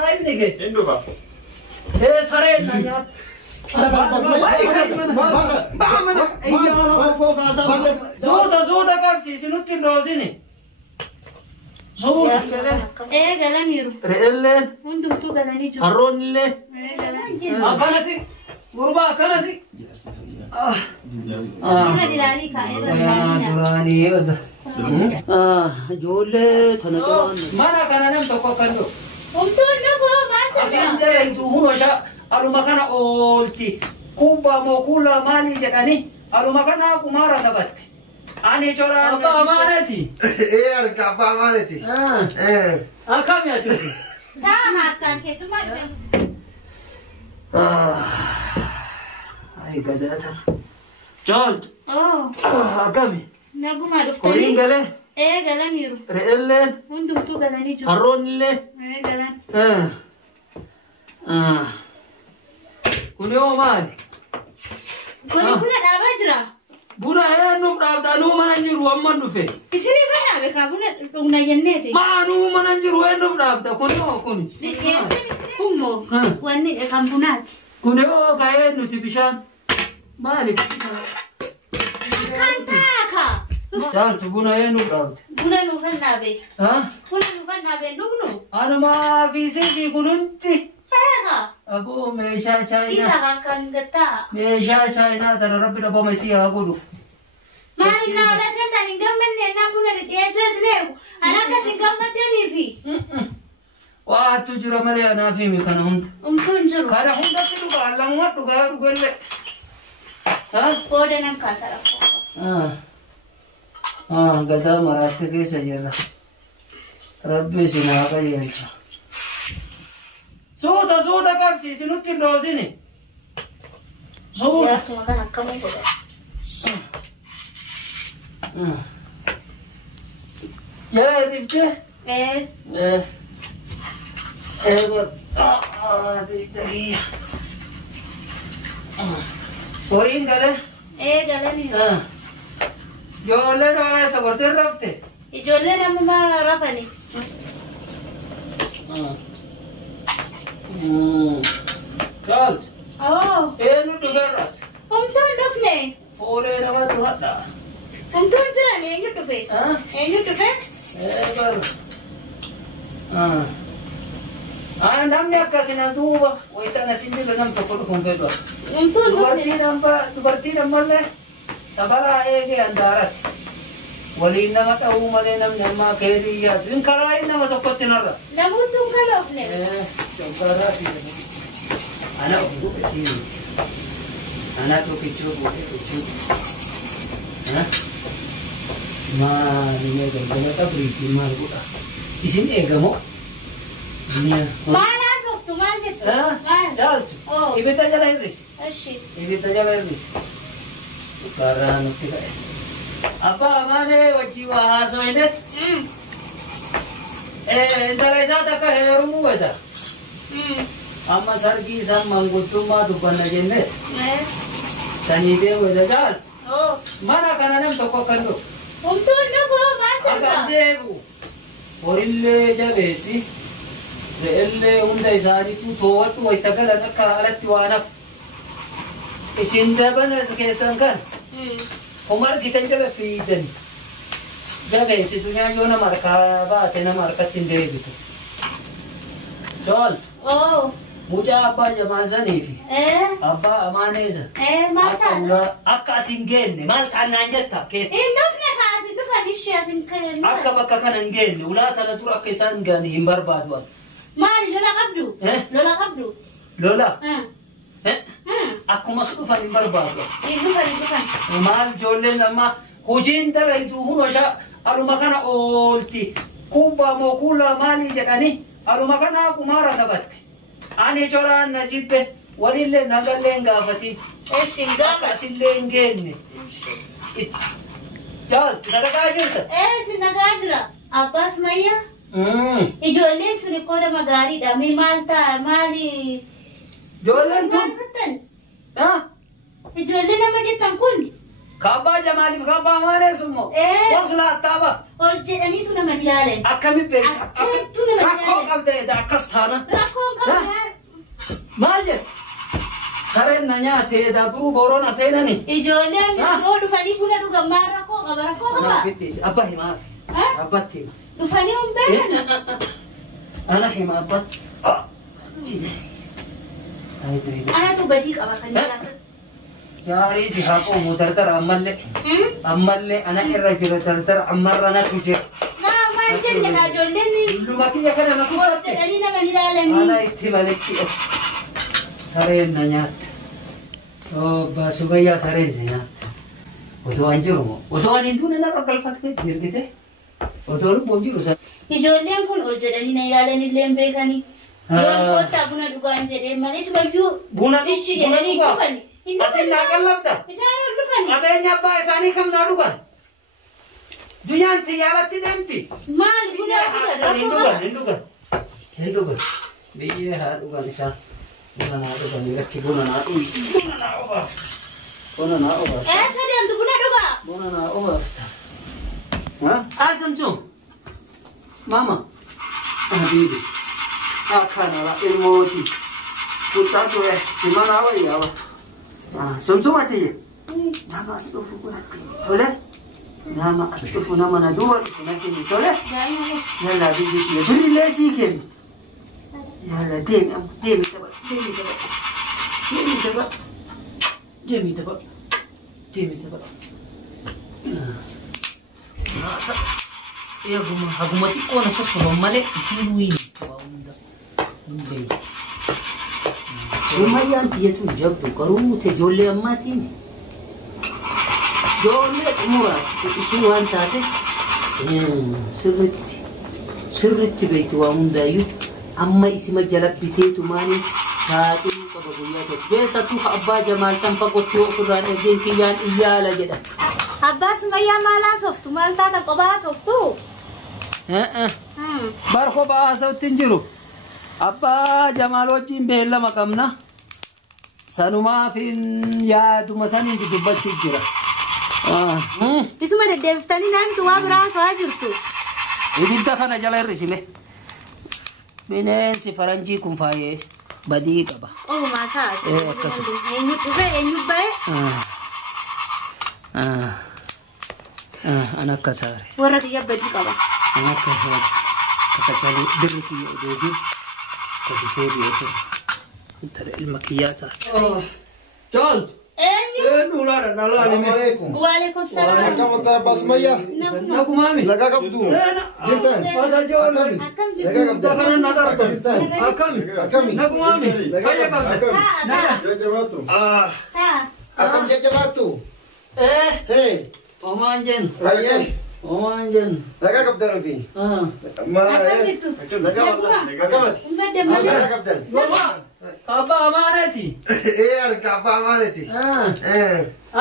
صاحبني كده Induba. ايه سرينا يا زودا قبسي سنوت الروزيني زودا ايه غلانيرو رئيلين وندم تو غلانيجو هرون اللي كنسي غربا كنسي انا دلالي دراني هذا جولة تنقلان ما أنا كان أنا متوقع قمت نفو ما أنت أنتو هو شا ألو ما كان أولتي كوبا موكولا مالي جداني ألو ما كان أكو مارا ثبت أنا جورا أبا أمانتي إيه أركب أبا أمانتي. إيه. أكمل يا توفي تاها كان كيسما أي قدرتها جولت أكمل نقوم أعرف كورين قاله ايه غلانيرو رئيلين وندم تو غلانيجو هرون اللي ايه غلان كل يوم مالي كوني كنا دابجرا بنا هنا نفرع تانو ما ننجر وما نفه isini kana beka kuna una jannete ما نو ما ننجر وين نفرع كل يوم كوني kummo wani kampunat كل يوم كاين نتبشان مالك kantaka تعال تبونا هنا نفرع buna nukan nabe ها buna nukan nabe nugnu أنا ما في سيدي كنتي tega أبو ميشا isa چاينا kan gata ميشا چاينا ترى ربي دبا مسيا أقوله mali na wala senta ningamne na buna bitiases leo anaka singamate nifi واتجرا ملي أنا في مكان هند umtunjuru كذا هند تلو قال ما تقول قال ها kode nam kasara قدام مراتك سجلا ربي سناك ينشا سودا كابسي سنوت الروزيني ya sumagana kamu kode يا ريبتي eh دقيقة قرين قاله galaniro جولة رأي سقطت رفته ijolle namuma rafani قال oh إيه ندبرس umtun dufne فوري نما تهدا umtun jira ne enyu dufe enyu dufe إيه أنا نامي أكاسنا دوبا ويتنا سندي لنام تقول كمبيوتر umtun dubartii nammallee tabara eegee andaarat waliin nama ta'uu malee namni ammaa keerii yaadu hin karaa nama tokkotti narra namutun kala ufne shonkaraa fi ana of bu'e siin ana tokkichuu bu'e jechuudha maali mee galgala qabriitiin maal godha isin eegamoo maala softu maal jettu jaaltu ibidda jala hir'isi eshi ibidda jala hir'isi karaa nutti ka'e abbaa amaanee wajjii waa haasoynet intala isaa takka heerumuu weda amma sargii isaan mangudtummaa dubbanna jenne sanii deemu weda jaaltu mana kana nam tokko akkan dhufu umtun nufu maal akkan deebu horillee jabeessi re'ellee hunda isaaniitu to'adhu wayta galan akka alatti waan hafu isin dabana keessan kan Umar kita jabe fiidan jabe situnya yo nama harkaa baate nama harkatti hin deebitu Dol mucaa abbaa jamaasanii fi abbaa amaaneesa akka asin geenne maal taanaan jetta kee akka bakka kana hin geenne ulaa kana dura akka isaan gaanii hin barbaadu maali lola qabdu lola akkuma dhufan hin barbaadu maal ijoolleen amma hojiin daraytu hunosha aluma kana oolti kubbaa mookullaa maalii jedhanii aluma kana kumaara taphatte ani coraan na jibbe walillee nagallee gaafatiin akka asillee hin geenne jaalti sadakaa jirta sinagaa jira abbaas mayya ijoolleen suni qooda magaariidha mi maal ta'a maali ijoolleen tun ijoollee nama jettan kun كابا جمالي كابا مالي سمو وصلا تابا أرجعني تونا مليالين أكمل بيت تونا مليالين راكو أبدا دا كستانا راكو كم مالي خرين نياتي دا برو بورونا سيناني إجولي مسكو دفني بولا دوغا ما راكو أنا فيتيس أبا هما أبتي دفني بينا أنا هما أبت أنا تبديك أبا خلينا يا ريسي هاكو مترتر أمالي أنا إرجع ترتر أمرنا تجي ما أنتني هاجولني لما كي يكنا نقول أرجعني مليالين أنا إتمالك سرين نيات أو بسوغيا سرين زينات وتو أنجرو وتو أنينتون أنا رجال فتوى ديركته وتو لو بونجرو سر إجولين كون أرجعني مليالين اللي مبيكاني يوم كنت أبونا دوغان جدي ماليش بيجو بونا إشتري لي كفني أسين ناقل لبدا إساني كفني أبين يبا إساني كم نادوغان دنيا تيارتي دمتي مال بونا هندوغان بيه هادوغان إسان بونا نادوغان يركي بونا نادوغان بونا نادوغان سادي أنت بونا دوغا بونا نادوغان ها أسمعوا ماما حبيبي أكان على الموتي كتاتو سمانا ويا سمسم أتيه نما أستوفو كناتي تولى نما أستوفو نما ندور كناتي تولى يلا بيجي يدري لازم كن يلا ديم تبا يا هجومتي كون سوسو مالي يسيروين سمايا أنت يتو جبدو كرو تجولي أماتي جولي مراد تسوى أنت هاتي سرت بيتوا مندايو أما اسم جلب بيتيتو ماني ساكن كبابويا بيسا توخ أبا جمال سنفا قطيو قران أجين كيان إيالا جدا أبا سمايا مالا صفتو مالتا تقبا صفتو بارخو باسو تنجرو أبا جمال وجين بيلا مقامنا سانوما فين يا دومسانين تدبچو جرا isuma deddeebiftanii naantu waa biraa so'aa jirtu. Ibidda kana jala hir'isime. Bineensi faranjii kun faayee badii qaba. Oolumaa ta'a. Eenyu dhufee eenyu ba'e. Ana akka saare. Warra kiyya badii qaba. Ana akka saare. Akka calee dirri kiyya odeebii. Kasi feebii osoo. Tara ilma kiyyaa ta'a. Jool. Eenyu. Nulara nalaalime. Waalaikum salaam. Kamu tak pas maya. Nakumami. Laga kaptu. Sena. Jirtan. Pada jool. Akkam Laga jirtu. kaptu. Dakana nadar kam. Jirtan. Akami. Akami. Nakumami. Kaya kam. Taa. Jaja batu. Ah. Taa. Akam jaja batu. Hey. Omanjen. Raya. Omanjen. Laga kaptu Rafi. Mana Akkam ya? jirtu. Laga wallah. Akamat. Umbadde malee. Laga kaptu. Baba. Kaba amanati. Harga apa amanati?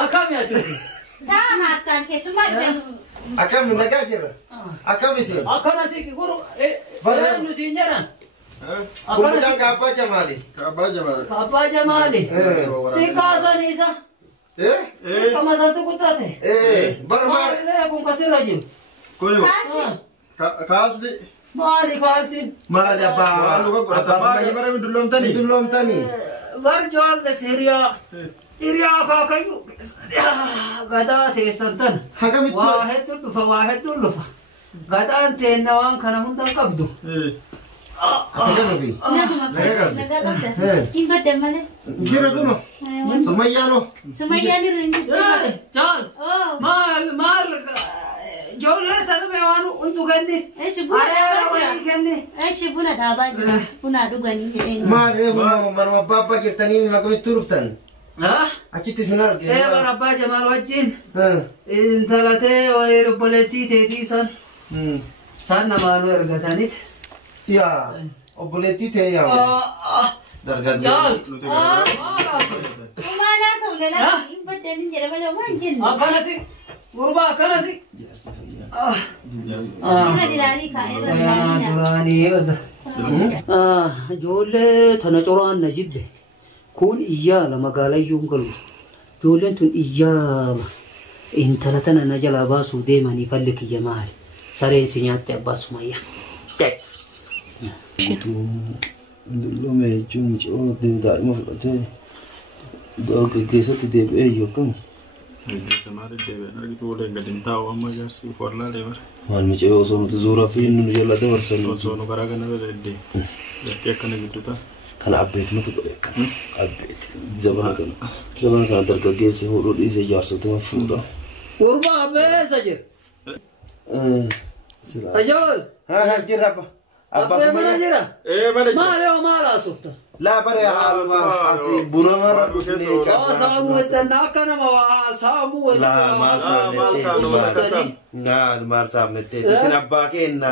Akami atuti. Taa akkaan keessumaa Akam laga jira. Akam isi. Akana si guru. Bara. Nu sinjaran. Kumpulan kapa jamali? Kapa jamali. Kaba jamali. Tikasa nisa. Kama satu kutate. Barmar. Le kun kasir rajim. Koyo. Kasi. Mali kalsi. Mali apa? Apa maya dulom tani? Dulom tani. Barjol le Syria. Syria ka kayu. Gada te santan. Hagam itu. Wahid lufa. Gada te nawang kana hunda kabdu. Hagam nabi. nagaa qabda. Umbadde malee. Jira duno. Sumaya no. Sumayyaan irra hin jirtu. Jol. Mal jolle tanu me wanu untu ganni. Eeshi buna dhaabaa jira. Buna dhuganii jedheen. Mari mana bapa kirtani makami turuftan. Achitti sinar ke. Barabba Jamal wajjin. Intalate wayir boletti teeti san namanu ergatanit. Ya, obboleti te ya. Dargan. Jol. Umaanaa soolela umbadde ni jedha malee waan jennu. Akkanasi. Gurba akkanasi. Irra dilaalii kaa'ee irra dilaalii. Ijoollee tana coraan na jibbe kun iyyaala magaalayyuun galu ijoolleen tun iyyaama انت لتنا نجل اباسو ديما يفلك جمال سرين سنيات اباسو مايا لو ما يجون او دائما فلتي دو كيسات دي ايو كم سمار الدبي انا قلت ولا قدم تاو اما جارسي فورلا ليبر ما مش او صوم تزورا في انه يلا دور سنه صونو كراغنا ولدي يا كان قلت كان عبيت ما تقول كان عبيت زمان كان درجه هو رودي زي جارسو تمفودا قربا بسجر اجول ها جرب أباس ما جرا ما له ما لا سفته لا بري حاسي بنا مرة سامو تناكنا ما سامو لا ما سامو تي سنباكينا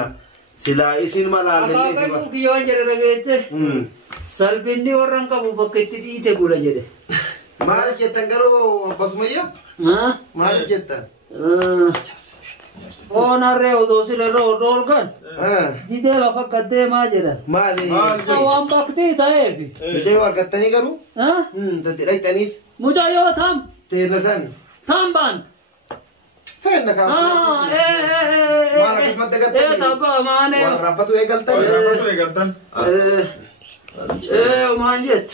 سلا اسين مالال نتي أكاكو كيوان جرا رغيته سالبيني orang kamu pakai itu gula jadi ما جتن كرو أباس مايا ما جتن Oh narre dosi lero dol kan? Jide la fakkat de majera. Mali. Awam bakti tae bi. Mujhe war gattani karu? Tadi rai tanif. Muja yo tham. Ternasan. Tham ban. Terna kam. Mana kismat de gattani. Taba mane. War rafa tu egaltan. Manjet.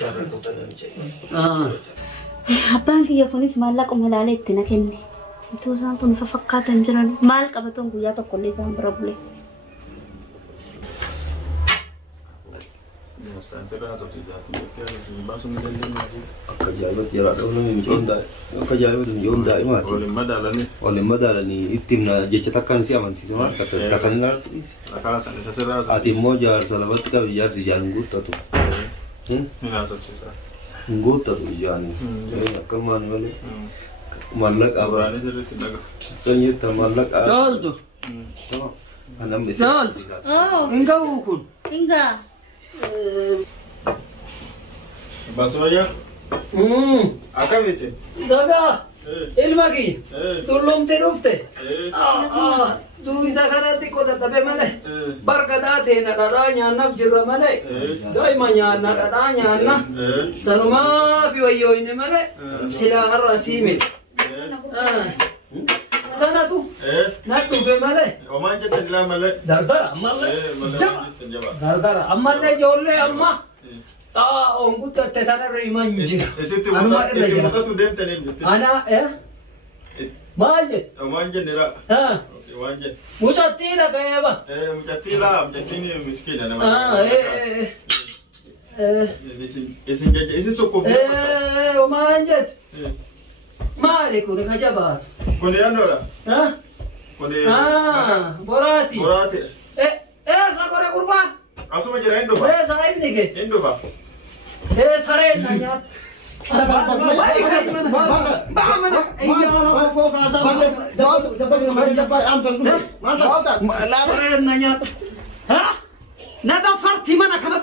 Abang dia polis malak umalale itina kenni. Itu sang pun fakatan jalan mal kabatong kuya to kolej sang problem. Kajabat ya ada orang yang jonda. Kajabat yang jonda imat. Oleh madala ni itimna jecetakan si aman si semua kata kasanlar. Ati mojar salabat ka bijar si jangut tu. Nggut tu jani. Kaman wale. Malak apa? Senyata malak apa? Jol tu. Anam bisa. Jol. Oh. Enggak ukun. Enggak. Basuhnya? Apa bisa? Daga. Ilmagi. Tulum terufte. Tu ida karati ko tatabe male. Barkadate na dadanya nafjira male. Daimanya na dadanya na. Sanuma biwayo ini male. Sila arasimi. Dana tu. Natu be male. Oman jatuh dalam male. Dardara male. Dardara amale jolle amma. Ongut tetana reimanji. Muka tu dem tenem. Ana Maje. Oman jenera. Oman. Mujatila kaya ba? Mujatila ni miskin ana. Isi sokop. Omanjet. Mari kuni kajabat. Kuni ano la? Kuni. Borati. Borati. Sakore kurban. Asuma jera Indo ba? Sahib ni ke? Indo ba? Sare nanya. Nada farti mana kana